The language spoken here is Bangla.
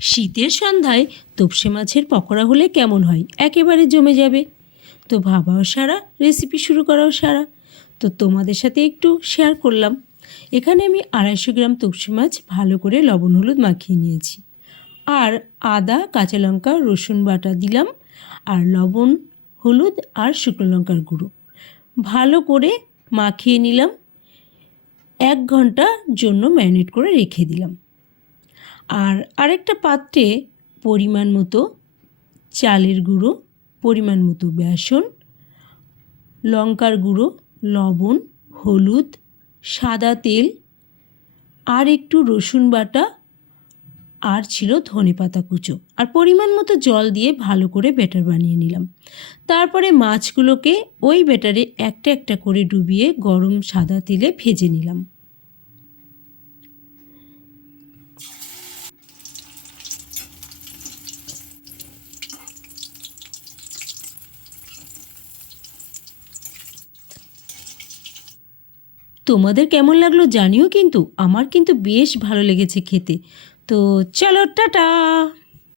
শীতের সন্ধ্যায় তোপসে মাছের পকোড়া হলে কেমন হয়, একেবারে জমে যাবে। তো ভাবাও সারা, রেসিপি শুরু করাও সারা। তো তোমাদের সাথে একটু শেয়ার করলাম। এখানে আমি 250 গ্রাম তোপসে মাছ ভালো করে লবণ হলুদ মাখিয়ে নিয়েছি, আর আদা কাঁচা লঙ্কা রসুন বাটা দিলাম, আর লবণ হলুদ আর শুকনো লঙ্কার গুঁড়ো ভালো করে মাখিয়ে নিলাম। 1 ঘন্টার জন্য ম্যারিনেট করে রেখে দিলাম। আর আরেকটা পাত্রে পরিমাণ মতো চালের গুঁড়ো, পরিমাণ মতো বেসন, লঙ্কার গুঁড়ো, লবণ, হলুদ, সাদা তেল, আর একটু রসুন বাটা, আর ছিল ধনেপাতা কুচো, আর পরিমাণ মতো জল দিয়ে ভালো করে ব্যাটার বানিয়ে নিলাম। তারপরে মাছগুলোকে ওই ব্যাটারে একটা একটা করে ডুবিয়ে গরম সাদা তেলে ভেজে নিলাম। তোমাদের কেমন লাগলো জানিও কিন্তু, আমার কিন্তু বেশ ভালো লেগেছে খেতে। তো চলো, টাটা।